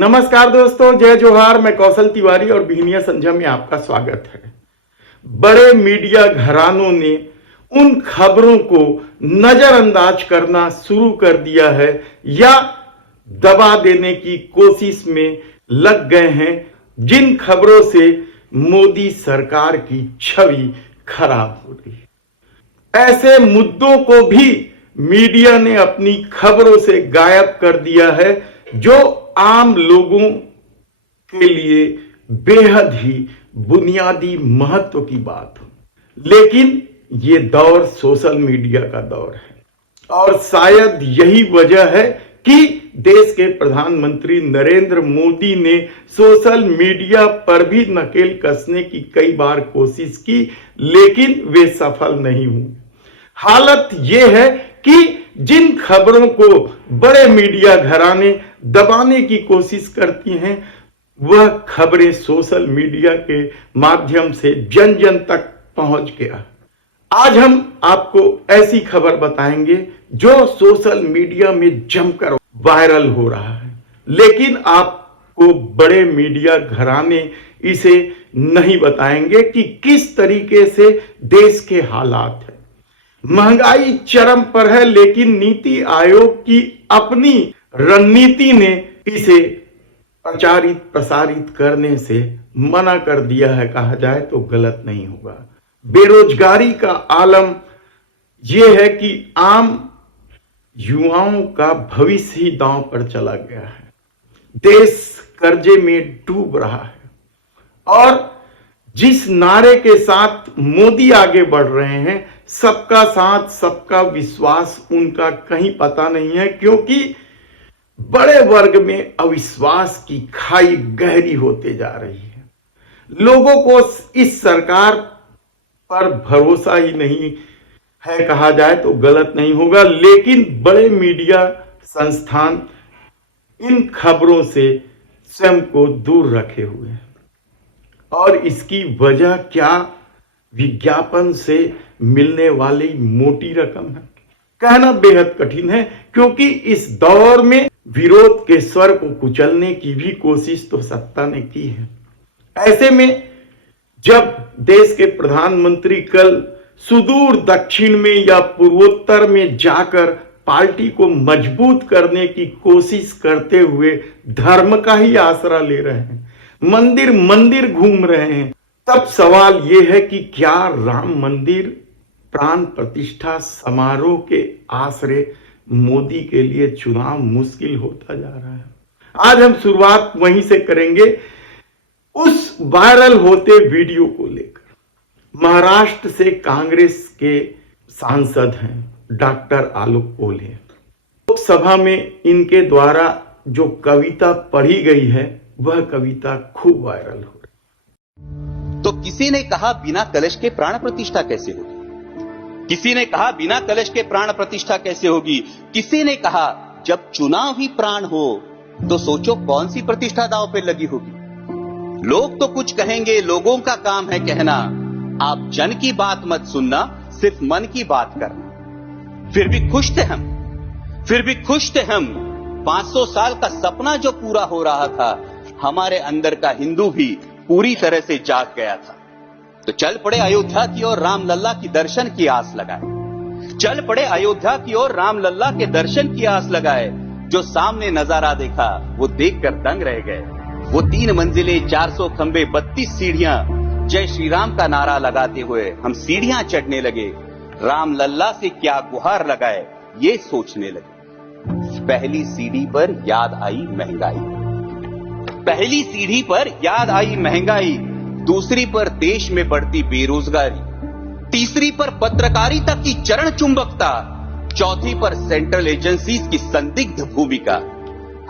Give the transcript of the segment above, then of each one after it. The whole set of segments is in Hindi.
नमस्कार दोस्तों, जय जोहार। मैं कौशल तिवारी और बिहनिया संझा में आपका स्वागत है। बड़े मीडिया घरानों ने उन खबरों को नजरअंदाज करना शुरू कर दिया है या दबा देने की कोशिश में लग गए हैं, जिन खबरों से मोदी सरकार की छवि खराब हो रही है। ऐसे मुद्दों को भी मीडिया ने अपनी खबरों से गायब कर दिया है जो आम लोगों के लिए बेहद ही बुनियादी महत्व की बात हो। लेकिन ये दौर सोशल मीडिया का दौर है और शायद यही वजह है कि देश के प्रधानमंत्री नरेंद्र मोदी ने सोशल मीडिया पर भी नकेल कसने की कई बार कोशिश की, लेकिन वे सफल नहीं हुए। हालत यह है कि जिन खबरों को बड़े मीडिया घराने दबाने की कोशिश करती हैं, वह खबरें सोशल मीडिया के माध्यम से जन जन तक पहुंच गया। आज हम आपको ऐसी खबर बताएंगे जो सोशल मीडिया में जमकर वायरल हो रहा है, लेकिन आपको बड़े मीडिया घराने इसे नहीं बताएंगे कि किस तरीके से देश के हालात है। महंगाई चरम पर है, लेकिन नीति आयोग की अपनी रणनीति ने इसे प्रचारित प्रसारित करने से मना कर दिया है, कहा जाए तो गलत नहीं होगा। बेरोजगारी का आलम यह है कि आम युवाओं का भविष्य ही दांव पर चला गया है। देश कर्जे में डूब रहा है और जिस नारे के साथ मोदी आगे बढ़ रहे हैं, सबका साथ सबका विश्वास, उनका कहीं पता नहीं है, क्योंकि बड़े वर्ग में अविश्वास की खाई गहरी होते जा रही है। लोगों को इस सरकार पर भरोसा ही नहीं है, कहा जाए तो गलत नहीं होगा। लेकिन बड़े मीडिया संस्थान इन खबरों से स्वयं को दूर रखे हुए हैं और इसकी वजह क्या विज्ञापन से मिलने वाली मोटी रकम है, कहना बेहद कठिन है, क्योंकि इस दौर में विरोध के स्वर को कुचलने की भी कोशिश तो सत्ता ने की है। ऐसे में जब देश के प्रधानमंत्री कल सुदूर दक्षिण में या पूर्वोत्तर में जाकर पार्टी को मजबूत करने की कोशिश करते हुए धर्म का ही आसरा ले रहे हैं, मंदिर मंदिर घूम रहे हैं, तब सवाल यह है कि क्या राम मंदिर प्राण प्रतिष्ठा समारोह के आसरे मोदी के लिए चुनाव मुश्किल होता जा रहा है। आज हम शुरुआत वहीं से करेंगे, उस वायरल होते वीडियो को लेकर। महाराष्ट्र से कांग्रेस के सांसद हैं डॉक्टर आलोक ओले। लोकसभा में इनके द्वारा जो कविता पढ़ी गई है, वह कविता खूब वायरल हो रही। तो किसी ने कहा बिना कलश के प्राण प्रतिष्ठा कैसे होगी, किसी ने कहा बिना कलश के प्राण प्रतिष्ठा कैसे होगी, किसी ने कहा जब चुनाव ही प्राण हो तो सोचो कौन सी प्रतिष्ठा दांव पे लगी होगी। लोग तो कुछ कहेंगे, लोगों का काम है कहना, आप जन की बात मत सुनना, सिर्फ मन की बात करना। फिर भी खुश थे हम, फिर भी खुश थे हम। 500 साल का सपना जो पूरा हो रहा था, हमारे अंदर का हिंदू भी पूरी तरह से जाग गया था। तो चल पड़े अयोध्या की ओर, राम लल्ला की दर्शन की आस लगाए। चल पड़े अयोध्या की ओर, राम लल्ला के दर्शन की आस लगाए। जो सामने नजारा देखा वो देखकर दंग रह गए। वो 3 मंजिलें, 400 खंबे, 32 सीढ़ियां, जय श्री राम का नारा लगाते हुए हम सीढ़ियां चढ़ने लगे। राम लल्ला से क्या गुहार लगाए ये सोचने लगे। पहली सीढ़ी पर याद आई महंगाई, पहली सीढ़ी पर याद आई महंगाई, दूसरी पर देश में बढ़ती बेरोजगारी, तीसरी पर पत्रकारिता की चरण चुंबकता, चौथी पर सेंट्रल एजेंसीज की संदिग्ध भूमिका।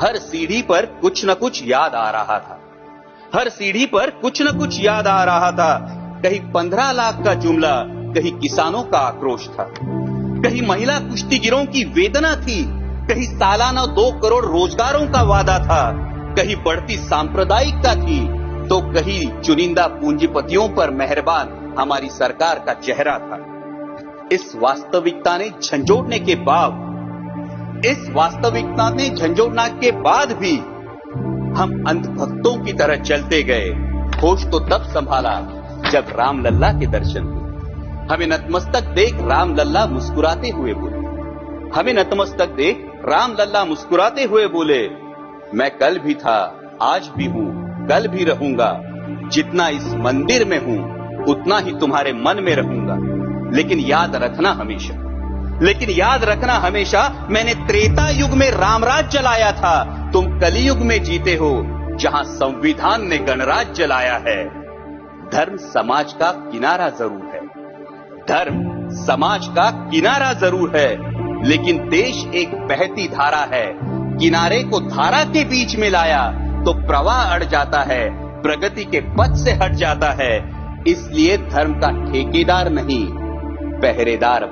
हर सीढ़ी पर कुछ न कुछ याद आ रहा था, हर सीढ़ी पर कुछ न कुछ याद आ रहा था। कहीं 15 लाख का जुमला, कहीं किसानों का आक्रोश था, कहीं महिला कुश्तीगिरों की वेदना थी, कहीं सालाना 2 करोड़ रोजगारों का वादा था, कहीं बढ़ती सांप्रदायिकता थी, तो कहीं चुनिंदा पूंजीपतियों पर मेहरबान हमारी सरकार का चेहरा था। इस वास्तविकता ने झंझोड़ने के बाद, इस वास्तविकता ने झंझोड़ने के बाद भी हम अंधभक्तों की तरह चलते गए, होश तो तब संभाला जब राम लल्ला के दर्शन हुए। हमें नतमस्तक देख राम लल्ला मुस्कुराते हुए बोले, हमें नतमस्तक देख राम लल्ला मुस्कुराते हुए बोले, मैं कल भी था, आज भी हूं, कल भी रहूंगा। जितना इस मंदिर में हूं, उतना ही तुम्हारे मन में रहूंगा। लेकिन याद रखना हमेशा, मैंने त्रेता युग में रामराज जलाया था, तुम कलयुग में जीते हो जहां संविधान ने गणराज जलाया है। धर्म समाज का किनारा जरूर है, लेकिन देश एक बहती धारा है। किनारे को धारा के बीच में लाया तो प्रवाह अड़ जाता है, प्रगति के पथ से हट जाता है। इसलिए धर्म का ठेकेदार नहीं, पहरेदार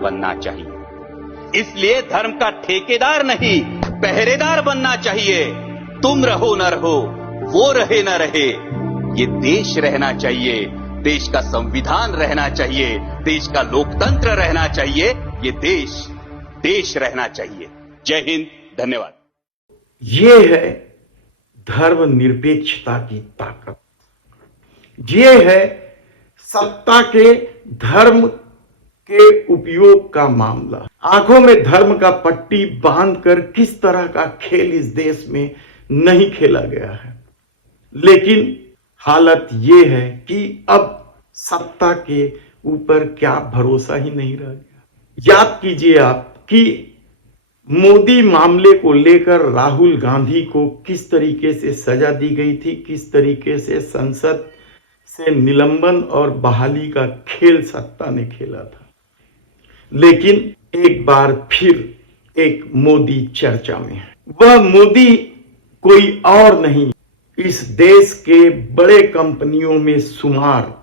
बनना चाहिए। तुम रहो न रहो, वो रहे न रहे, ये देश रहना चाहिए, देश का संविधान रहना चाहिए, देश का लोकतंत्र रहना चाहिए, ये देश रहना चाहिए। जय हिंद, धन्यवाद। ये है धर्मनिरपेक्षता की ताकत, ये है सत्ता के धर्म के उपयोग का मामला। आंखों में धर्म का पट्टी बांधकर किस तरह का खेल इस देश में नहीं खेला गया है, लेकिन हालत यह है कि अब सत्ता के ऊपर क्या भरोसा ही नहीं रह गया। याद कीजिए आप कि मोदी मामले को लेकर राहुल गांधी को किस तरीके से सजा दी गई थी, किस तरीके से संसद से निलंबन और बहाली का खेल सत्ता ने खेला था। लेकिन एक बार फिर एक मोदी चर्चा में है। वह मोदी कोई और नहीं, इस देश के बड़े कंपनियों में शुमार,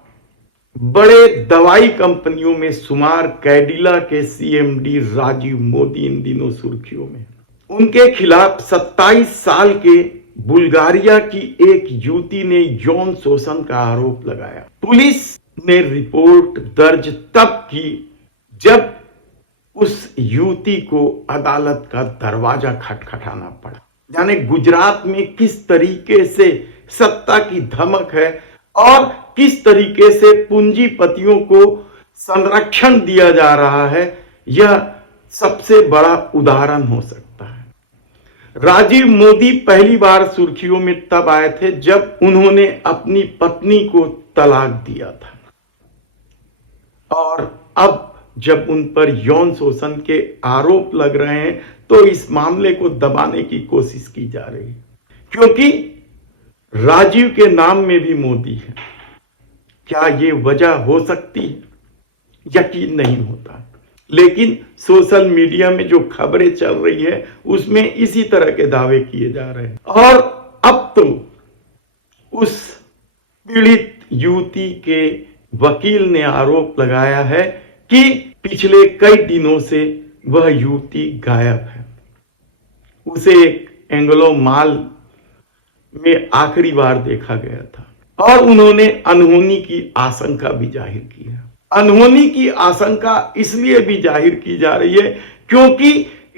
बड़े दवाई कंपनियों में शुमार कैडिला के सीएमडी राजीव मोदी इन दिनों सुर्खियों में। उनके खिलाफ 27 साल के बुल्गारिया की एक युवती ने यौन शोषण का आरोप लगाया। पुलिस ने रिपोर्ट दर्ज तब की जब उस युवती को अदालत का दरवाजा खटखटाना पड़ा। यानी गुजरात में किस तरीके से सत्ता की धमक है और किस तरीके से पूंजीपतियों को संरक्षण दिया जा रहा है, यह सबसे बड़ा उदाहरण हो सकता है। राजीव मोदी पहली बार सुर्खियों में तब आए थे जब उन्होंने अपनी पत्नी को तलाक दिया था, और अब जब उन पर यौन शोषण के आरोप लग रहे हैं तो इस मामले को दबाने की कोशिश की जा रही है, क्योंकि राजीव के नाम में भी मोदी है। क्या ये वजह हो सकती है? यकीन नहीं होता, लेकिन सोशल मीडिया में जो खबरें चल रही है उसमें इसी तरह के दावे किए जा रहे हैं। और अब तो उस पीड़ित युवती के वकील ने आरोप लगाया है कि पिछले कई दिनों से वह युवती गायब है। उसे एक एंग्लो माल में आखिरी बार देखा गया था, और उन्होंने अनहोनी की आशंका भी जाहिर की है। अनहोनी की आशंका इसलिए भी जाहिर की जा रही है क्योंकि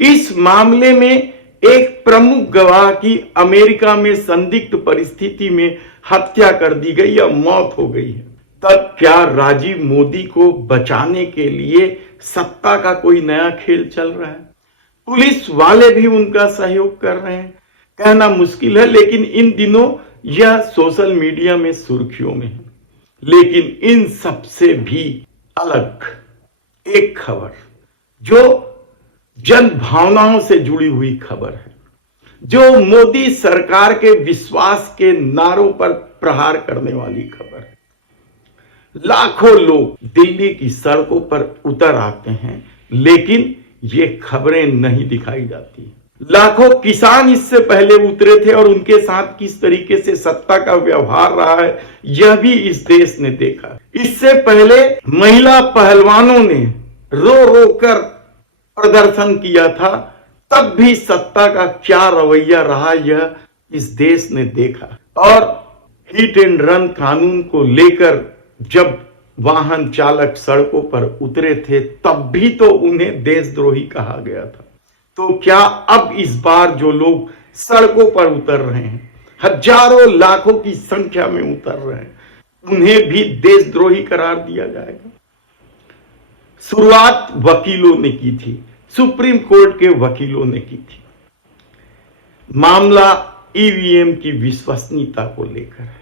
इस मामले में एक प्रमुख गवाह की अमेरिका में संदिग्ध परिस्थिति में हत्या कर दी गई या मौत हो गई है। तब क्या राजीव मोदी को बचाने के लिए सत्ता का कोई नया खेल चल रहा है? पुलिस वाले भी उनका सहयोग कर रहे हैं, कहना मुश्किल है, लेकिन इन दिनों यह सोशल मीडिया में सुर्खियों में है। लेकिन इन सबसे भी अलग एक खबर जो जन भावनाओं से जुड़ी हुई खबर है, जो मोदी सरकार के विश्वास के नारों पर प्रहार करने वाली खबर है। लाखों लोग दिल्ली की सड़कों पर उतर आते हैं, लेकिन ये खबरें नहीं दिखाई जाती। लाखों किसान इससे पहले उतरे थे और उनके साथ किस तरीके से सत्ता का व्यवहार रहा है यह भी इस देश ने देखा। इससे पहले महिला पहलवानों ने रो रो कर प्रदर्शन किया था, तब भी सत्ता का क्या रवैया रहा यह इस देश ने देखा। और हिट एंड रन कानून को लेकर जब वाहन चालक सड़कों पर उतरे थे तब भी तो उन्हें देशद्रोही कहा गया था। तो क्या अब इस बार जो लोग सड़कों पर उतर रहे हैं हजारों लाखों की संख्या में उतर रहे हैं, उन्हें भी देशद्रोही करार दिया जाएगा। शुरुआत वकीलों ने की थी, सुप्रीम कोर्ट के वकीलों ने की थी। मामला ईवीएम की विश्वसनीयता को लेकर है।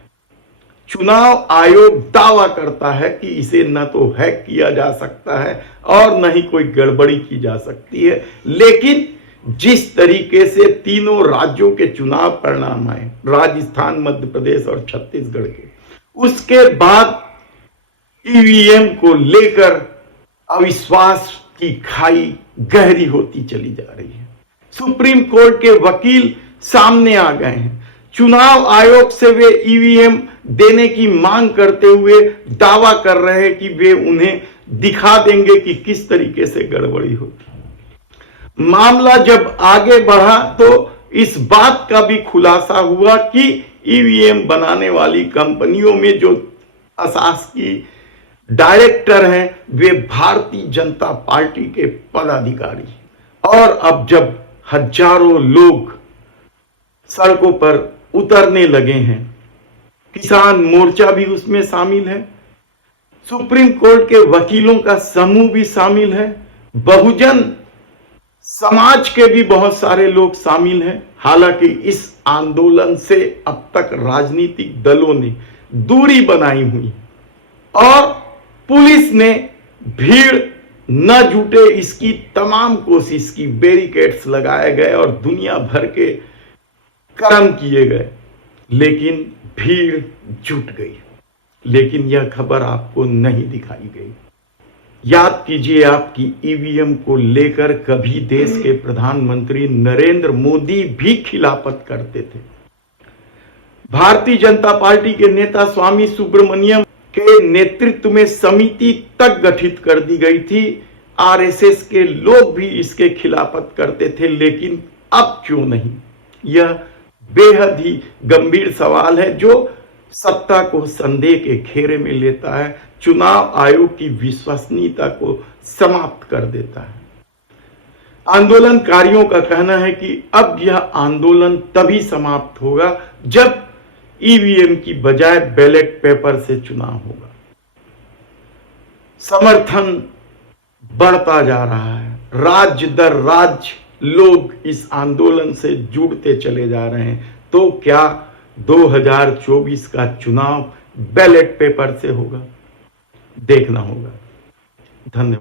चुनाव आयोग दावा करता है कि इसे न तो हैक किया जा सकता है और न ही कोई गड़बड़ी की जा सकती है, लेकिन जिस तरीके से तीनों राज्यों के चुनाव परिणाम आए, राजस्थान, मध्य प्रदेश और छत्तीसगढ़ के, उसके बाद ईवीएम को लेकर अविश्वास की खाई गहरी होती चली जा रही है। सुप्रीम कोर्ट के वकील सामने आ गए हैं। चुनाव आयोग से वे ईवीएम देने की मांग करते हुए दावा कर रहे हैं कि वे उन्हें दिखा देंगे कि किस तरीके से गड़बड़ी होती। मामला जब आगे बढ़ा तो इस बात का भी खुलासा हुआ कि ईवीएम बनाने वाली कंपनियों में जो अशासकीय डायरेक्टर हैं वे भारतीय जनता पार्टी के पदाधिकारी। और अब जब हजारों लोग सड़कों पर उतरने लगे हैं, किसान मोर्चा भी उसमें शामिल है, सुप्रीम कोर्ट के वकीलों का समूह भी शामिल है, बहुजन समाज के भी बहुत सारे लोग शामिल हैं। हालांकि इस आंदोलन से अब तक राजनीतिक दलों ने दूरी बनाई हुई और पुलिस ने भीड़ न जुटे इसकी तमाम कोशिश की, बैरिकेड्स लगाए गए और दुनिया भर के कर्म किए गए, लेकिन भीड़ जुट गई। लेकिन यह खबर आपको नहीं दिखाई गई। याद कीजिए, आपकी ईवीएम को लेकर कभी देश के प्रधानमंत्री नरेंद्र मोदी भी खिलाफत करते थे। भारतीय जनता पार्टी के नेता स्वामी सुब्रमण्यम के नेतृत्व में समिति तक गठित कर दी गई थी। आरएसएस के लोग भी इसके खिलाफत करते थे, लेकिन अब क्यों नहीं? यह बेहद ही गंभीर सवाल है जो सत्ता को संदेह के घेरे में लेता है, चुनाव आयोग की विश्वसनीयता को समाप्त कर देता है। आंदोलनकारियों का कहना है कि अब यह आंदोलन तभी समाप्त होगा जब ईवीएम की बजाय बैलेट पेपर से चुनाव होगा। समर्थन बढ़ता जा रहा है, राज्य दर राज्य लोग इस आंदोलन से जुड़ते चले जा रहे हैं। तो क्या 2024 का चुनाव बैलेट पेपर से होगा? देखना होगा। धन्यवाद।